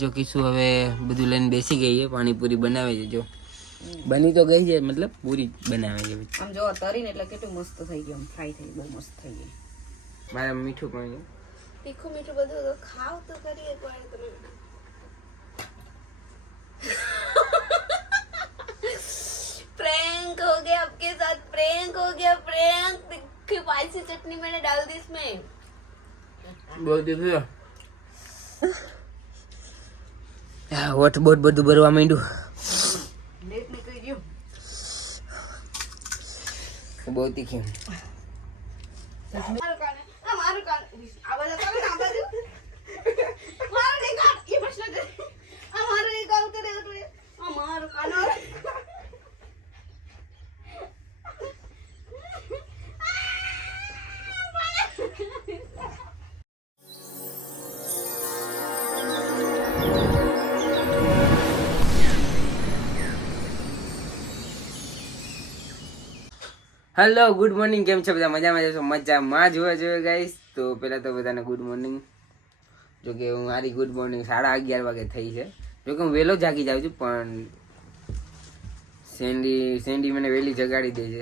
જો કીશું હવે બધું લઈને બેસી ગઈ છે, પાણીપુરી બનાવે છે. જો બની તો ગઈ છે, મતલબ પૂરી બનાવે છે. આમ જો તરીને એટલે કેટલું મસ્ત થઈ ગયું, આમ ફ્રાય થઈ, બહુ મસ્ત થઈ ગઈ. મારે મીઠું પણ તીખું મીઠું બધું તો ખાવ તો કરી એકવાર તમે. प्रैंक हो गया आपके साथ, प्रैंक हो गया, प्रैंक. तीखी स्पाइसी चटनी मैंने डाल दी इसमें. बहुत दिखा वोट बहुत બધું ભરવા માંડ્યું. લેટ નીકળી ગયું. બહુ તીખી. મારું કાન આ બધા કરે ને આ બાજુ. મારું નહીં કાન એ પ્રશ્ન કરે. આ મારું નહીં કાન કરે એટલે આ મારું કાન. હેલો ગુડ મોર્નિંગ, કેમ છો બધા? મજામાં જશો? મજામાં જ હોય જોઈએ ગાઈસ. તો પહેલાં તો બધાને ગુડ મોર્નિંગ. જોકે હું મારી ગુડ મોર્નિંગ 11:30 વાગે થઈ છે. જોકે હું વહેલો જાગી જાઉં છું, પણ સેન્ડી મને વહેલી જગાડી દે છે,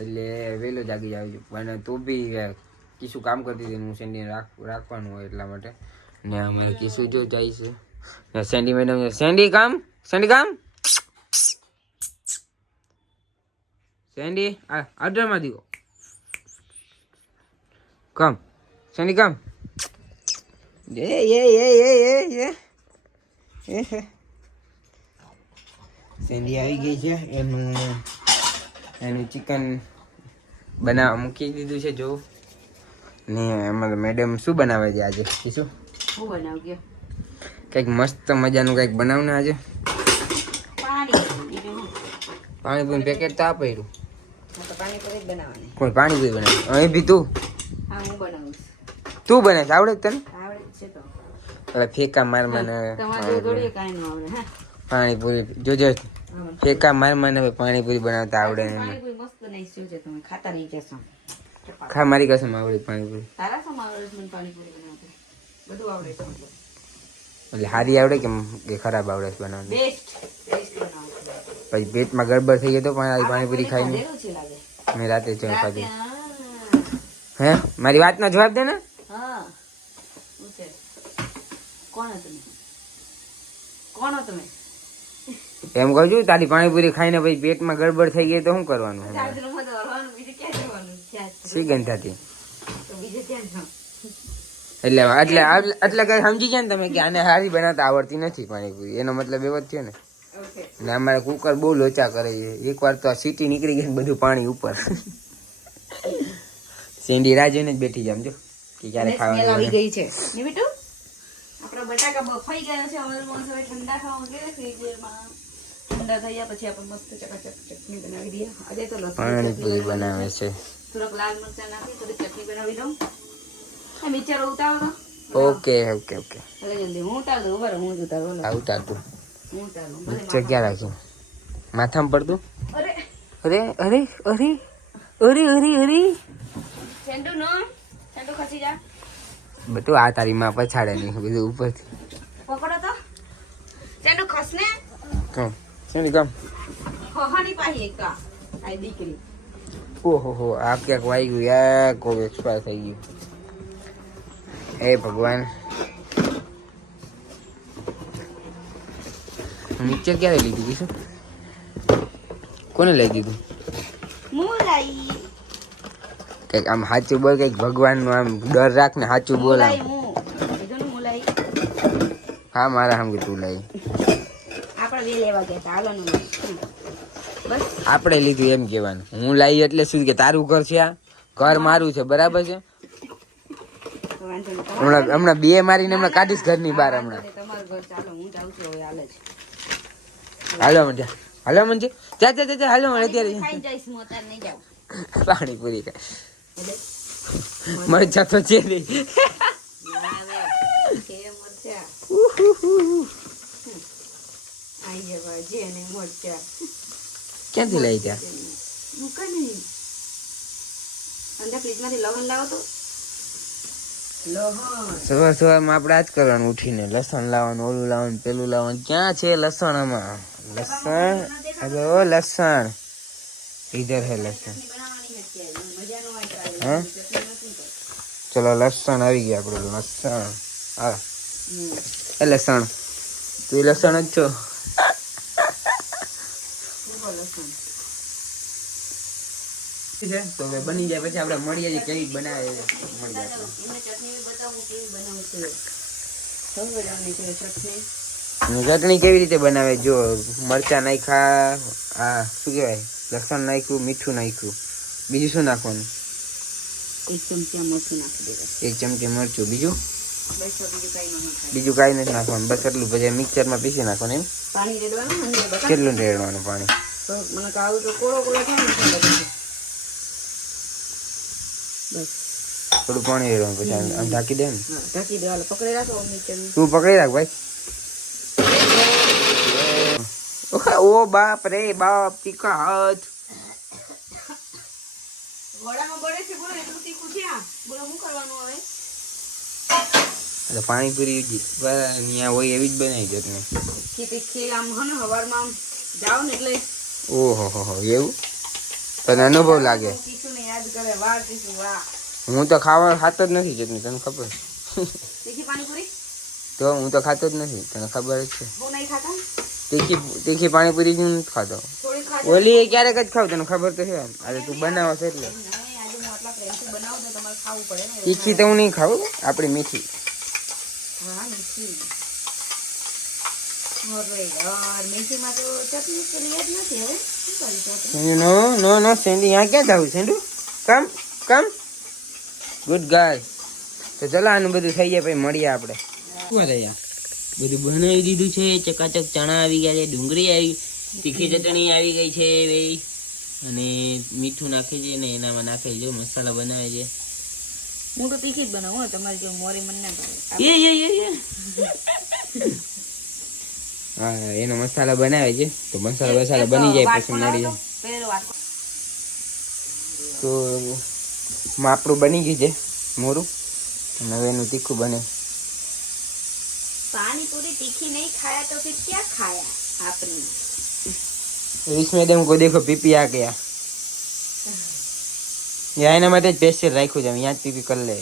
એટલે વહેલો જાગી જાઉં છું. પણ તો બી કીશું કામ કરતી હતી, હું સેન્ડીને રાખવાનું હોય એટલા માટે. ને અમારે કીશું જો જાય છે. સેન્ડી મેડમ, સેન્ડી કામ સેન્ડી આઉટડોરમાં દીવો કમ. સેન્ડી કમ. સેન્ડી આવી ગઈ છે. એનું ચિકન બનાવવા મૂકી દીધું છે. જો ને અમારે મેડમ શું બનાવે છે આજે? શું બનાવ ગયો? કંઈક મસ્ત મજાનું કંઈક બનાવ ને આજે. પાણીપુરી પેકેટ તો આપેલું. પાણીપુરી બનાવવાની. કોઈ પાણીપુરી બનાવે? અહીં બી તું? હા, હું બનાવું. તું બને છે? આવડે તને? આવડે છે તો. એટલે ફેકા માર મને તમારે જોડીએ કાંઈ ન આવડે. હા, પાણીપુરી જોજો. ફેકા માર મને પાણીપુરી બનાવતા આવડે ને. પાણીપુરી મસ્ત બનાવી છે, તમે ખાતા રહી જશો. ખા, મારી કસમ આવડે પાણીપુરી. તારા શું આવડે છે મને પાણીપુરી બનાવતા? બધું આવડે છે. એટલે સારી આવડે કે ખરાબ આવડે છે બનાવતા? બેસ્ટ બનાવું. પછી પેટમાં ગડબડ થઈ ગઈ તો પણ પાણીપુરી ખાઈને મેં રાતે જ ખાધી. હે, મારી વાતનો જવાબ દે ને. હા, કોણ તમે? એમ કહું છું, તારી પાણીપુરી ખાઈને પછી પેટમાં ગડબડ થઈ ગઈ તો શું કરવાનું? શી ગંધાતી એટલે કઈ સમજી જાય ને તમે કે આને સારી બનાવતા આવડતી નથી પાણીપુરી, એનો મતલબ એવો જ થયો ને. ને અમારે કુકર બહુ લોચા કરે છે. એકવાર તો સીટી નીકળી ગઈ, બધું પાણી ઉપર. સેન્ડી રાહ જોઈને જ બેઠી જામ જો કે ક્યારે ખાવાનું આવી ગઈ છે. ને બેટુ આપણા બટાકા બફાઈ ગયા છે. હવે ઠંડા ખાવા એટલે ફ્રીજમાં ઠંડા થઈ ગયા પછી આપણે મસ્ત ચકાચક ચટણી બનાવી દઈએ. આજે તો પાણીપુરી બનાવે છે. થોડોક લાલ મરચાં નાખી થોડી ચટણી બનાવી દઉં. આ મિક્સર ઉતારો. Okay okay okay. અરે જલ્દી હું ઉતાર દઉં. બરાબર, હું જ ઉતારું. ઉતાર તું. હું ઉતારું. નીચે ક્યાં રાખ્યું? માથામાં પડતું? અરે અરે અરે અરે અરે અરે અરે ચેન્ડુ ખસી જા. બધું આ તારી માં પછાડે નહીં, બધું ઉપરથી પકડો તો. ચેન્ડુ ખસને. કમ સેની કમ. ખહાની પાહી એક આ દીકરી. ઓહો હો, આ ક્યાંક વાઈ ગયું યાર, કોઈ એક્સપાયર થઈ ગયું. હે ભગવાન, નીચે ક્યારે લઈ દીધું? શું કોને લઈ દીધું? મુલાઈ. કઈક આમ સાચું બોલ, કઈક ભગવાન નું આમ ડર રાખ ને સાચું બોલ. મુલાઈ. હા, મારા હમ તું લઈ. આપણે બે લેવા ગયા હાલો ને. બસ આપણે લીધું એમ કેવાનું. હું લાવી એટલે શું કે તારું ઘર છે, આ ઘર મારું છે, બરાબર છે. હમણાં બે મારીને હમણાં કાઢીશ ઘરની બહાર. હમણાં તમારું ઘર. ચાલો હું જાઉં છું હવે. હાલે છે. હાલો મંજે, હાલો મંજે, જા હાલો મને અત્યારે ખાઈ જઈશ હું, અત્યારે નહીં જાઉં. પાણીપુરી ખાય મરચા તો છે નહીં. ક્યાંથી લઈ ત્યાં? અંદર ફ્રીજમાંથી લવણ લાવો તો લહણ સવાર સવારમાં આપણે આ જ કરવાનું, ઉઠીને લસણ લાવવાનું, ઓલું લાવવાનું, પેલું લાવવાનું. ક્યાં છે લસણ? આમાં લસણ. અરે ઓ લસણ, ઇધર હે લસણ. બનાવવાની હતી મજા નો આવે હા ચલો લસણ આવી ગયા આપણું. લસણ હા એ લસણ, તું લસણ જ છો. લસણ છે તો હવે બની જાય પછી આપણે મળીએ છીએ કેવી બનાવે મળીએ. એમને ચટણી બી બતાવું કેવી બનાવું છે. સૌ બનાવવાની છે ચટણી. ચટણી કેવી રીતે બનાવે જો, મરચા નાખ્યા, આ શું કહેવાય, લસણ નાખ્યું, મીઠું નાખ્યું, બીજું શું નાખવાનું? એક ચમચી મરચું નાખી દેવાય. એક ચમચી મરચું, બીજું બસ બીજું કઈ ન નાખાય. બીજું કાંઈ નથી નાખવાનું, બસ એટલું. પછી મિક્સરમાં પીસી નાખવાનું. એમ પાણી રેડવાનું અંદર બકા. કેટલું રેડવાનું પાણી? તો મને કાવું તો કોળો કોળો થાય ને એટલે બધું. બસ થોડું પાણી રેડવાનું, પછી આમ ઢાંકી દે ને. હા ઢાંકી દેવાલે પકડી રાખો નીચેનું. તું પકડી રાખ ભાઈ. ઓ બાપ રે બાપ, તીખા હાથ. વડામાં બળે છે બોલો, એટલું તીખું છે આ. બોલો શું કરવાનું હવે? પાણીપુરી અહીંયા હોય એવી જ બનાવી ચટણી. તીખી આમ હે ને હવારમાં આમ જાવ ને એટલે ઓહો હો હો, એવું તને અનુભવ લાગે? તીખું ને યાદ કરે. વાહ તીખું વાહ. હું તો ખાવા ખાતો જ નથી ચટણી, તને ખબર? તીખી પાણીપુરી તો હું તો ખાતો જ નથી, તને ખબર જ છે. બહુ નહીં ખાતા? તીખી પાણીપુરી જ નથી ખાતો. થોડી ખાજો. ઓલી ક્યારેક જ ખાવ, તને ખબર તો છે. અરે તું બનાવો છે એટલે. નહીં, આજે હું આટલા પ્રેમથી બનાવું તો તમારે ખાવું પડે ને. તીખી તો હું નહીં ખાવું, આપણી મીઠી. હા મીઠી. અરે યાર મીઠીમાં તો ચટણી તો લે જ નથી હવે. શું કરીશું? નો નો નો સેન્ડી, यहाँ ક્યાં જાવું સેન્ડુ? કમ કમ ગુડ ગાય. તો ચલો આનું બધું થઈ જાય પછી મળીએ આપણે. શું થયા? બધું બનાવી દીધું છે, ચકાચક ચણા આવી ગયા છે, ડુંગળી આવી, તીખી ચટણી આવી ગઈ છે ભાઈ, અને મીઠું નાખે છે ને એનામાં નાખે છે, મસાલા બનાવે છે. હું તો તીખી જ બનાવું હો, તમારી જો મોરી મને ના ભાવે. એ હા એનો મસાલા બનાવે છે, તો મસાલા બની જાય પછી મળીએ. તો આપણું બની ગયું છે મોરું, અને હવે એનું તીખું બને. पानीपुरी तीखी नहीं खाया तो फिर क्या खाया आपने? इस मैडम को देखो पीपी आ गया. यहाँ एना માટે સ્પેશિયલ રાખ્યું છે, અહીંયા જ પીપી કરી લે.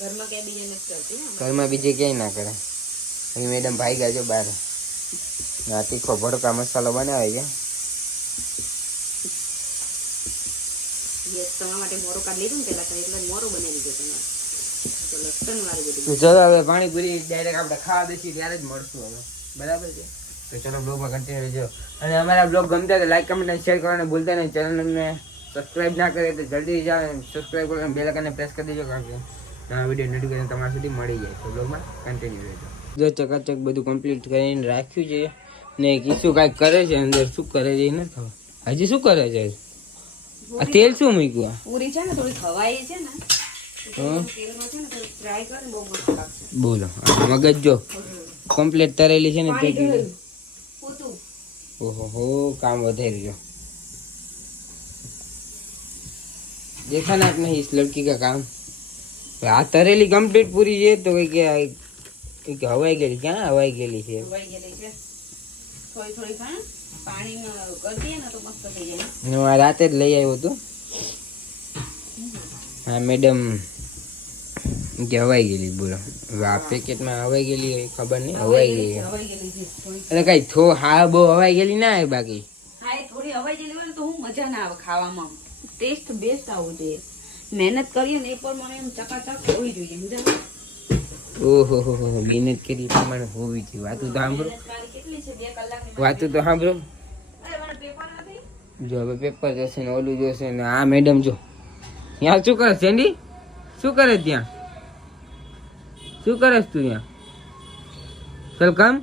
ઘરમાં કે બીજે નથી કરતી ને. ઘરમાં બીજે ક્યાંય ના કરે. એ મેડમ ભાઈ ગયા જો બહાર. આ તીખો ભડકા મસાલો બનાવે છે. યસ તમારા માટે મોરો કાઢ લીધું ને પેલા તો એટલે મોરો બનાવી દીધું તમારે. તો લસણ વાળું બધું. તો ચલો હવે પાણીપુરી ડાયરેક્ટ આપણે ખાવા બેસી ત્યારે જ મળશું હવે, બરાબર છે? તો ચલો બ્લોગમાં કન્ટિન્યુ રહેજો, અને અમારા બ્લોગ ગમતા તો લાઈક કમેન્ટ અને શેર કરવાનું ભૂલતા નહીં. ચેનલને સબસ્ક્રાઇબ ના કરે તો જલ્દી જાઓ સબસ્ક્રાઇબ કરીને બેલ આઇકનને પ્રેસ કરી દેજો, કારણ કે નવા વિડીયો નોટિફિકેશન તમારા સુધી મળી જાય. તો બ્લોગમાં કન્ટિન્યુ રહેજો. જો ચકાચક બધું કમ્પ્લીટ કરીને રાખ્યું છે, ને કીશું કાંઈક કરે છે અંદર, શું કરે છે એ નથી ખબર. હજી શું કરે છે? આ તેલ શું મૂક્યું? પૂરી છે ને થોડી ખવાઈ છે ને, તેલમાં છે ને થોડી ફ્રાય કરીને બહુ મસ્ત લાગશે. બોલો મગજ જો કમ્પ્લીટ તરેલી છે ને તે કીધું. પોતું ઓહો હો, કામ વધારી ગયો. देखा ना नहीं इस लड़की का काम? आ तरेली कंप्लीट पूरी है तो कि हवाई गेली, क्या हवाई गेली છે? હવાઈ ગયેલી છે. થોડી થોડી ખાણ પાણીમાં કરી દઈએ ને તો મસ્ત થઈ જાય. હું આ રાતે જ લઈ આવ્યો હતો. હા મેડમ કે હવાઈ ગયેલી, બોલો હવે આ પેકેટમાં હવાઈ ગયેલી હોય ખબર નહીં. હવાઈ ગયેલી હવાઈ ગયેલી છે થોડી. એટલે કઈ હા બહુ હવાઈ ગયેલી ના આવે બાકી. હા એ થોડી હવાઈ ગયેલી હોય ને તો હું મજા ના આવે ખાવામાં. ટેસ્ટ બેસ્ટ આવવું જોઈએ. મહેનત કરીએ ને એ પ્રમાણે એમ ચકાચક હોવી જોઈએ. સમજાયું? ઓહો હો હો, મહેનત કરી પ્રમાણે હોવી જોઈએ. વાતું તો સાંભળો, મહેનત મારી કેટલી છે? 2 કલાકની. વાતું તો સાંભળો. અરે મારે પેપર નથી. જો હવે પેપર જશે ને ઓલું જોશે ને આ મેડમ જો ત્યાં શું કરે? સેન્ડી શું કરે ત્યાં? શું કરે તું ત્યાં? ચલ કમ,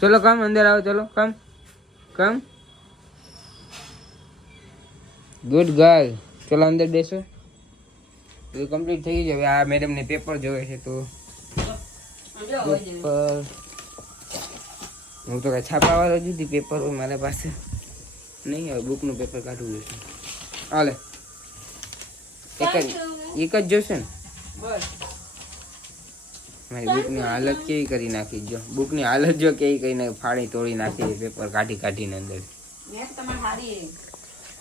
ચલો કમ અંદર આવો, ચલો કમ કમ. Good girl. ચલો અંદર બેસો. તો કમ્પ્લીટ થઈ ગઈ. હવે આ મેડમ ને પેપર જોવે છે તો જો હવાઈ ગયેલી. પેપર હું તો કઈ છાપાવાળો જુદી પેપર હોય મારા પાસે નહીં. હવે બુકનું પેપર કાઢવું જોઈશે. હાલે એક જ જોશે ને? બસ મારી બુકની હાલત કેવી કરી નાખી જો બુકની હાલત જો કેવી કરીને ફાડી તોડી નાખી પેપર કાઢીને અંદર મેથ તમારે હારી હે.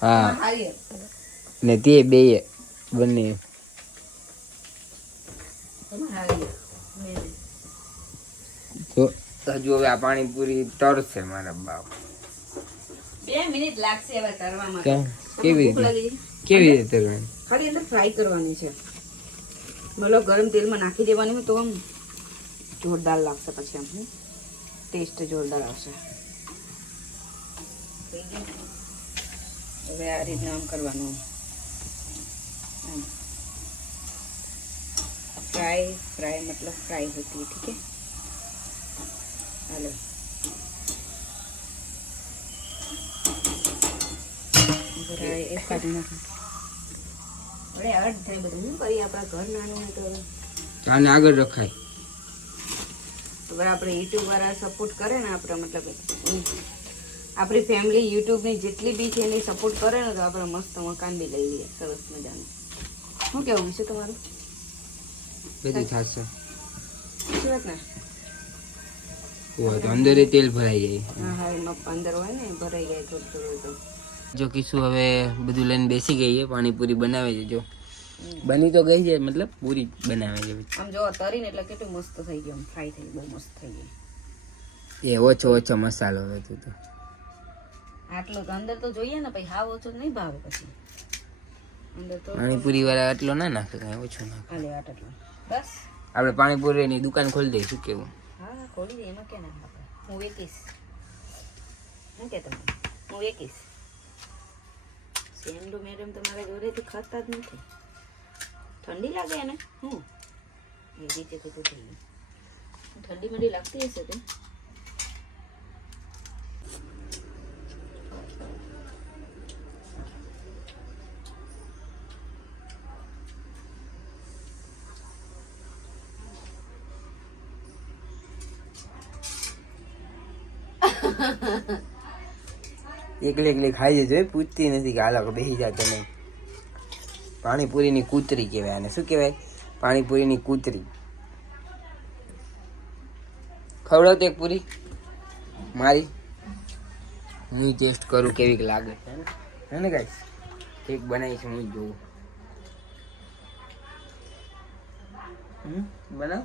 હા તમારે હારી હે. ને તે બે બંને તમારે હારી હે. મેં. તો હજુ હવે આ પાણીપુરી તરશે મારા બાપ 2 મિનિટ લાગશે હવે તરવામાં. કેમ? કેવી ભૂખ રીતે? લાગી? કેવી રીતે તરવાની ખાલી અંદર ફ્રાય કરવાની છે. બોલો ગરમ તેલમાં નાખી દેવાની હોય તો આમ જોરદાર લાગશે પછી આમ ટેસ્ટ જોરદાર આવશે. થઈ ગયું? હવે આ રીતના આમ કરવાનું આમ फ्राई मतलब फ्राई होती है ठीक है. हेलो फ्राई एक काढी નાખો. અરે અડ થઈ બધું શું કરીએ આપણા ઘર નાનું હોય તો આને આગળ રખાય હવે આપણે યુટ્યુબ વાળા સપોર્ટ કરે ને આપણે મતલબ આપણી ફેમિલી યુટ્યુબની જેટલી બી છે એની સપોર્ટ કરે ને તો આપણે મસ્ત મકાન બી લઈ લઈએ સરસ મજાનું. શું કેવું છે તમારું? બધું થશે સાચી વાત ને? તો અંદર તેલ ભરાઈ જાય હા હા એમાં અંદર હોય ને ભરાઈ જાય થોડું થોડું તો. જો કીશું હવે બધું લઈને બેસી ગઈ છે પાણીપુરી બનાવે છે જો બની તો ગઈ છે મતલબ પૂરી બનાવે છે આમ જો તરીને એટલે કેટલું મસ્ત થઈ ગયું ફ્રાય થઈ બહુ મસ્ત થઈ ગયું. એ ઓછો ઓછો મસાલો હવે તું તો આટલો તો અંદર તો જોઈએ ને પછી હાવ ઓછો નહીં ભાવે પછી અંદર તો પાણીપુરી વાળા આટલો ના નાખે કાંઈ ઓછો નાખે હાલે આટલો બસ. આપણે પાણીપુરીની દુકાન ખોલી દઈએ શું કેવું હા ખોલી દે એમાં ક્યાં ના આપણે હું વેકીશ શું કે તમે હું વેકીશ. સેન્ડુ મેડમ તમારા જોડેથી ખાતા જ નથી. ઠંડી લાગે એને હું એ રીતે તો થઈ ગયું ઠંડી મંડી લાગતી હશે તે. એકલી એકલી ખાઈ જજો પૂછતી નથી કે હાલો બેસી જાતો નહીં. પાણીપુરીની કૂતરી કહેવાય આને શું કહેવાય પાણીપુરીની કૂતરી. ખવડાવતો એક પૂરી મારી હું ટેસ્ટ કરું કેવી લાગે છે હે ને ગાઈસ કેક બનાવીશ હું જોઉં બનાવ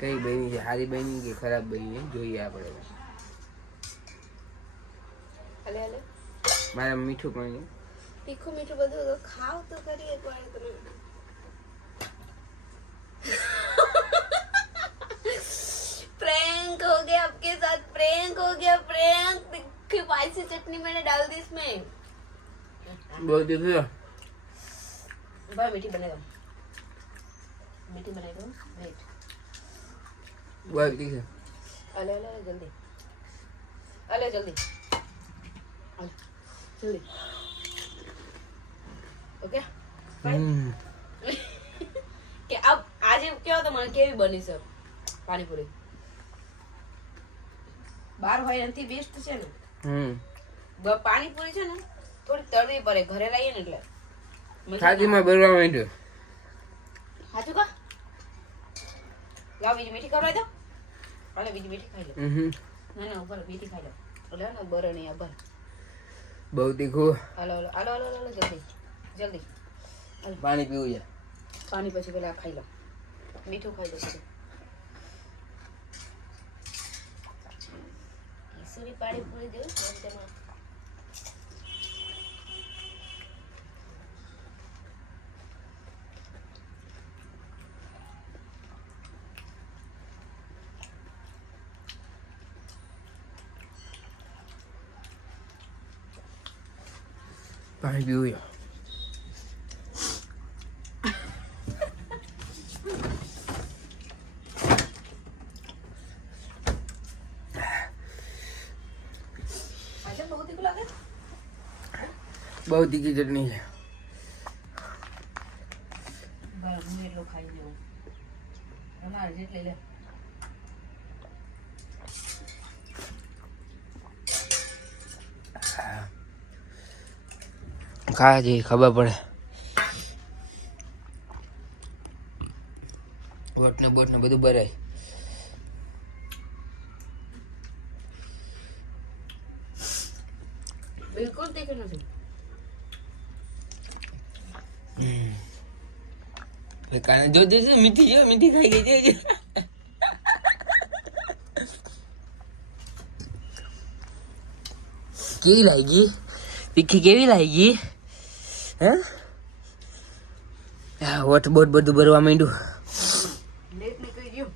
કઈ બની છે સારી બની કે ખરાબ બની છે જોઈએ આપણે. હાલે હાલે મારા મીઠું પણ તીખું મીઠું બધું તો ખાવ તો કરી એક વાર તમે. प्रैंक हो गया आपके साथ प्रैंक हो गया प्रैंक. तीखी स्पाइसी चटनी मैंने डाल दी इसमें. बहुत दिखा भाई मीठी बना दो वेट बहुत दिखा अले अले अले जल्दी अले जल्दी अले जल्दी ओके કે अब આજે કેવો તો મને કેવી બની છે પાણીપુરી બાર હોય એનાથી બેસ્ટ છે ને. પાણીપુરી છે ને થોડી તળવી પડે ઘરે લાવીએ ને એટલે છાતીમાં બરવા માંડ્યો. સાચું કા લાવ બીજી મીઠી ખવડાવી દો. હાલે બીજી મીઠી ખાઈ લો. ના ના ઉપર મીઠી ખાઈ લો. ઓલે ને બરણી અબર બહુ તીખું. હાલો હાલો હાલો હાલો હાલો જલ્દી જલ્દી પાણી પીવું છે. પાણી પછી પેલા ખાઈ લો મીઠું ખાઈ લો પછી. કેસરી પાણીપુરી દેવું છે તેમાં પાણી પીવું છે. બહુ તીખી ચટણી છે. બરાબર હું એટલું ખાઈ લઉં તમારે જેટલી લે. ખા જે ખબર પડે. વોટ ને બોટ ને બધું ભરાય. બિલકુલ તીખું નથી. કાને જો છે મીઠી જો મીઠી ખાઈ ગઈ છે. કેવી લાગી તીખી કેવી લાગી હે? વોટ બોટ બધું ભરવા માંડ્યું. લેટ નીકળી ગયું.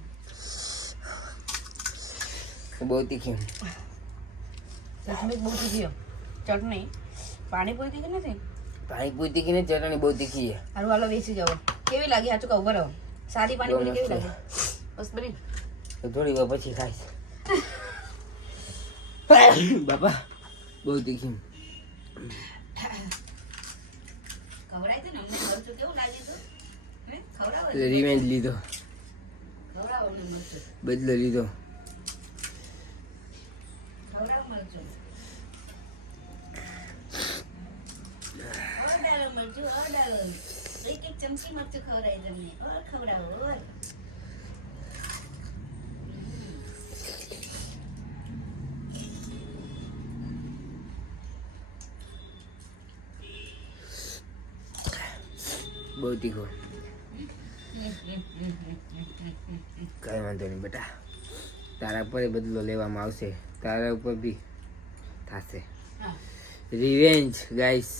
બહુ તીખી ચટણી બહુ તીખી. ચટણી પાણીપુરી તીખી નથી. પાણીપુરી તીખી ને ચટણી બહુ તીખી છે. હારું હાલો બેસી જાઓ. કેવી લાગી સાચું કહું બરાબર? સાદી પાણીપુરી કેવી લાગી? બસ બની. તો થોડી વાર પછી ખાઈશ. બાપા બહુ તીખી. ખવડાય તો ને અમને મરચું કેવું લાગ્યું હતું? હે ખવડાવો રિવેન્જ લીધો, ખવડાવો અમને મરચું. બદલો લીધો. ખવડાવો મરચું. ઓર ડાલો મરચું, ઓર ડાલો. એક એક ચમચી મરચું ખવડાય તમને. ઓર ખવડાવો ઓર. બહુ તીખો. કઈ વાંધો નહીં બેટા, તારા પર બદલો લેવામાં આવશે, તારા ઉપર બી થશે. હા રિવેન્જ ગાઈસ,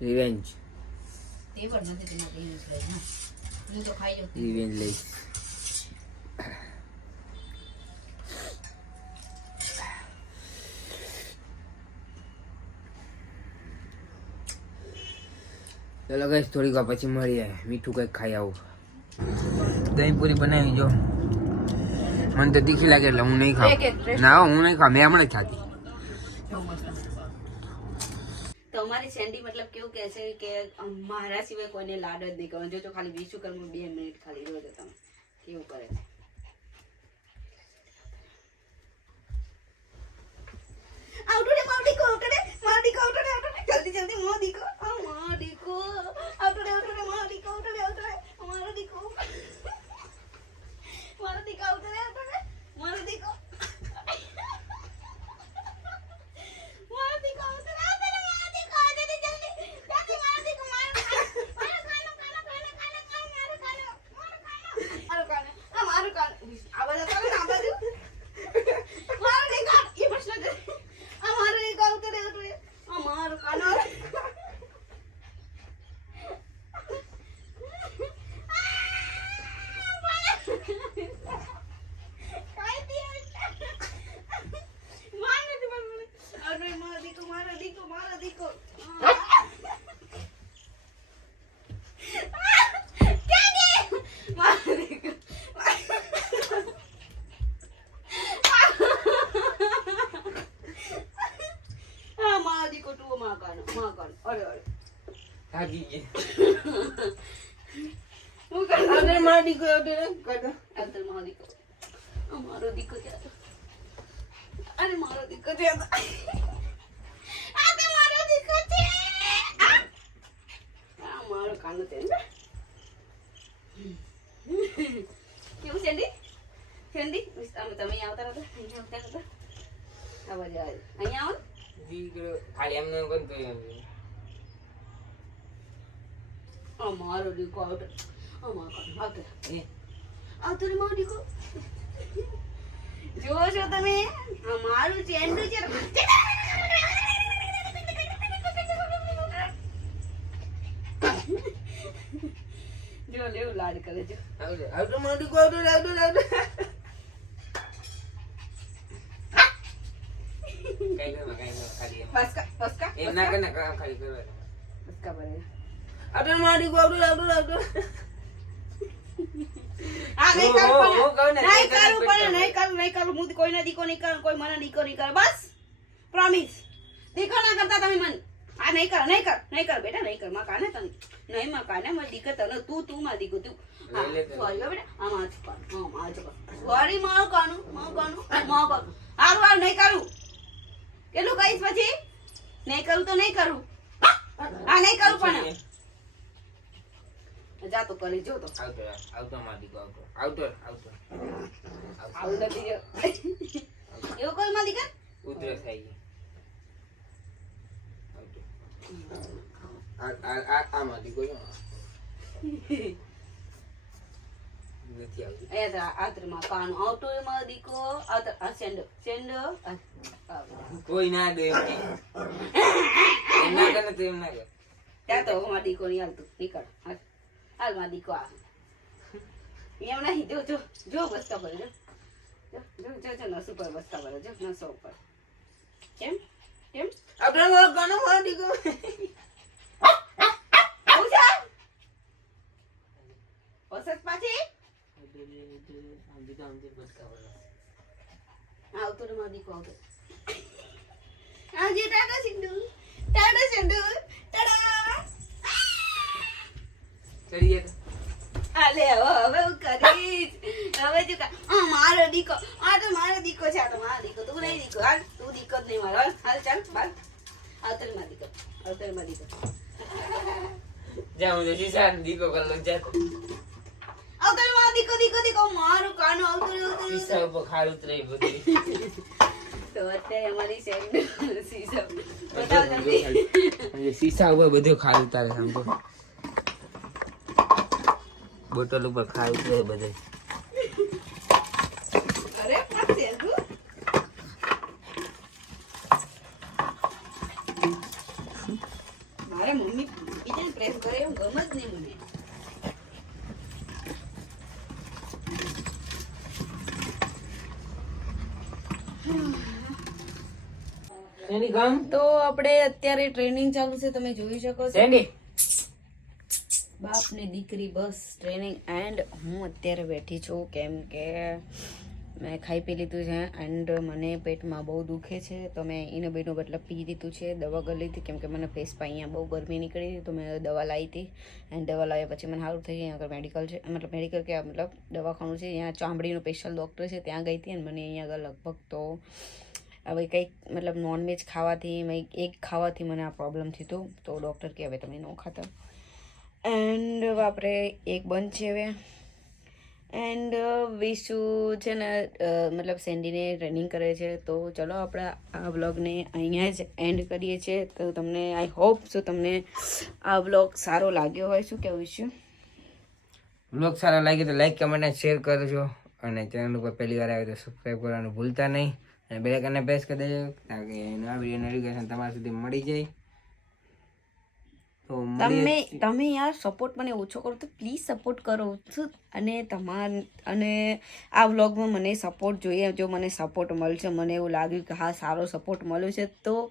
રિવેન્જ. તે પણ નથી તેમાં કઈ યુઝ લાગે. હું તો ખાઈ લઉં. રિવેન્જ લઈશ. ચલો ગાઈસ થોડીક વાર પછી મળીએ. મીઠું કંઈક ખાઈ આવું. દહીં પૂરી બનાવી જો. મને તો તીખી લાગે એટલે હું નહીં ખાઉં. ના હું નહીં ખાઉં, મેં હમણાં જ ખાધી. તમારી સેન્ડી મતલબ કેવું કહે છે કે મારા સિવાય કોઈને લાડ જ નહીં કરવાનો. જો તો ખાલી વિશ્વકર્મા 2 મિનિટ ખાલી જોજો તમે કેવું કરે છે. આવડે માવડી કો આવડે માવડી કો આવડે જલ્દી જલ્દી મોદી કો માવડી કો આવડે આવડે માવડી કો આવડે માવડી કો માવડી કો આવડે માવડી કો થાકી ગયા. મારો દીકો છે. અરે મારો દીકો છે. આ તો મારો દીકો છે. આ મારો કાનો છે. કેવું સેન્ડી? સેન્ડી તમે આવતા હતા, અહીંયા આવતા હતા. આવા જાય અહીંયા આવો. દીકરો ખાલી એમને બંધ કર્યો. અમારો દીકો આવતો. અમારો આવતો. આવતો રે મારો દીકો. જો છો તમે અમારું ચેન્ડું છે. જો લેવું લાડ કરે છે. આવતો મારો દીકો આવતો આવતો. કઈ કરવા ખાલી પસકા પસકા એમ ના કરે કામ ખાલી કરવા. પસકા બરે. આવતો મારો દીકો આવતો આવતો. આ નહીં કરું નહીં કરું હું કોઈના દીકો નહીં કરું, કોઈ મને દીકો નહીં કરે. બસ પ્રોમિસ. દીકો ના કરતા તમે મને. આ નહીં કર બેટા નહીં કર. માં કાને તને નહીં માં કાને માં દીકો તને તું માં દીકો તું. સોરી બેટા આ માં ચુકા માં ચુકા સોરી માં કાનું હારું નહીં કરું. કેટલું કહીશ પછી? નહીં કરું તો નહીં કરું. આ નહીં કરું પણ જાતો કરી જો તો આવતો માં દીકો આવતો આવું નથી જો એવું કોઈ માં દીકરા ઉધરસ થઈ ગઈ આ માં દીકો નથી આવતું અહીંયા આતરમાં કાનો આવતો એમાં દીકો આવતો આ સેન્ડો કોઈ ના દે એમ ના કરે તો એમ ના કરે ત્યાં તો માં દીકો નહીં હાલતું નીકળ હાલ માં દીકો આ એમ નહીં જો બસતા પર જો નસો પર બસતા પર જો નસો ઉપર કેમ આપણે ગાનો માં દીકો ઓસત પાછી આવતો રે માં દીકો આવતો આજે ટાટા સિંધુ ટાટા કરીએ આલે હવે હું કરીશ હવે જો મારો દીકો આ તો મારો દીકો છે આ તો મારો દીકો તું નહીં દીકો હાલ તું દીકો જ નહીં મારો હાલ ચાલ બાલ આવતર માં દીકો જાઉં તો શીશાન દીકો કર લો જા આવતર માં દીકો મારું કાનો આવતર શીશા ઉપર ખાડ ઉતરે બધી તો અત્યારે અમારી સેન્ડ સીસા બતાવ જલ્દી શીશા ઉપર બધું ખાડ ઉતારે સમજો બોટલ ઉપર ખાડ ઉતરે બધે અરે પાછે તું મારે મમ્મી બીજાને પ્રેસ કરે એવું ગમે જ નહીં મને એની કામ તો આપણે અત્યારે ટ્રેનિંગ ચાલુ છે તમે જોઈ શકો છો સેન્ડી બાપ ને દીકરી બસ ટ્રેનિંગ એન્ડ હું અત્યારે બેઠી છું કેમ કે મેં ખાઈ પી લીધું છે એન્ડ મને પેટમાં બહુ દુખે છે તો મેં એનો બેનો મતલબ પી દીધું છે દવા કરી લીધી કેમ કે મને ફેસમાં અહીંયા બહુ ગરમી નીકળી હતી તો મેં દવા લાવી હતી એન્ડ દવા લાવ્યા પછી મને સારું થઈ ગયું અહીંયા આગળ મેડિકલ છે મેડિકલ કે મતલબ દવાખાનું છે અહીંયા ચામડીનું સ્પેશિયલ ડૉક્ટર છે ત્યાં ગઈ હતી અને મને અહીંયા આગળ લગભગ તો હવે કંઈક મતલબ નોનવેજ ખાવાથી એક ખાવાથી મને આ પ્રોબ્લેમ થયો હતો તો ડૉક્ટર કે હવે તમે ન ખાતા એન્ડ આપણે એક બંધ છે હવે એન્ડ વિશુ છે ને મતલબ સેન્ડીને ટ્રેનિંગ કરે છે તો ચલો આપણે આ વ્લોગને અહીંયા જ એન્ડ કરીએ છીએ તો તમને આઈ હોપ સો તમને આ વ્લોગ સારો લાગ્યો હોય શું કહેવું છે વ્લોગ સારો લાગ્યો તો લાઈક કમેન્ટ અને શેર કરજો અને ચેનલ ઉપર પહેલી વાર આવે તો સબસ્ક્રાઈબ કરવાનું ભૂલતા નહીં અને બેલ આઇકનને પ્રેસ કરી દેજો તાકે નવા વિડીયો નોટિફિકેશન તમારા સુધી મળી જાય તો તમે યાર સપોર્ટ મને ઓછો કરો તો પ્લીઝ સપોર્ટ કરો અને અને આ વ્લોગમાં મને સપોર્ટ જોઈએ જો મને સપોર્ટ મળશે મને એવું લાગ્યું કે હા સારો સપોર્ટ મળ્યો છે તો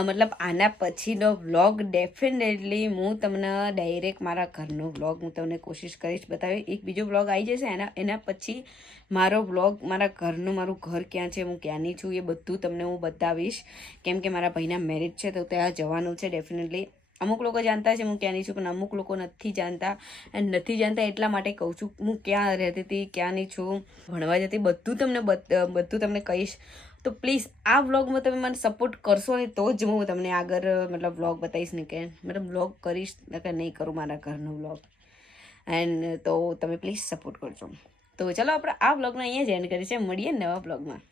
મતલબ આના પછીનો વ્લોગ ડેફિનેટલી હું તમને ડાયરેક્ટ મારા ઘરનો વ્લોગ હું તમને કોશિશ કરીશ બતાવી એક બીજો વ્લોગ આવી જશે એના પછી મારો વ્લોગ મારા ઘરનું મારું ઘર ક્યાં છે હું ક્યાંની છું એ બધું તમને હું બતાવીશ કેમ કે મારા ભાઈના મેરેજ છે તો ત્યાં જવાનું છે ડેફિનેટલી અમુક લોકો જાણતા છે હું ક્યાંની છું પણ અમુક લોકો નથી જાણતા અને નથી જાણતા એટલા માટે કહું છું હું ક્યાં રહેતી હતી ક્યાંની છું ભણવા જતી બધું તમને કહીશ તો પ્લીઝ આ વ્લોગમાં તમે મને સપોર્ટ કરશો ને તો જ હું તમને આગળ મતલબ વ્લોગ બતાવીશ ને કે મતલબ વ્લોગ કરીશ કે નહીં કરું મારા ઘરનો વ્લોગ એન્ડ તો તમે પ્લીઝ સપોર્ટ કરજો તો ચલો આપણે આ વ્લોગને અહીંયા જ એન્ડ કરીએ છીએ મળીએ નવા વ્લોગમાં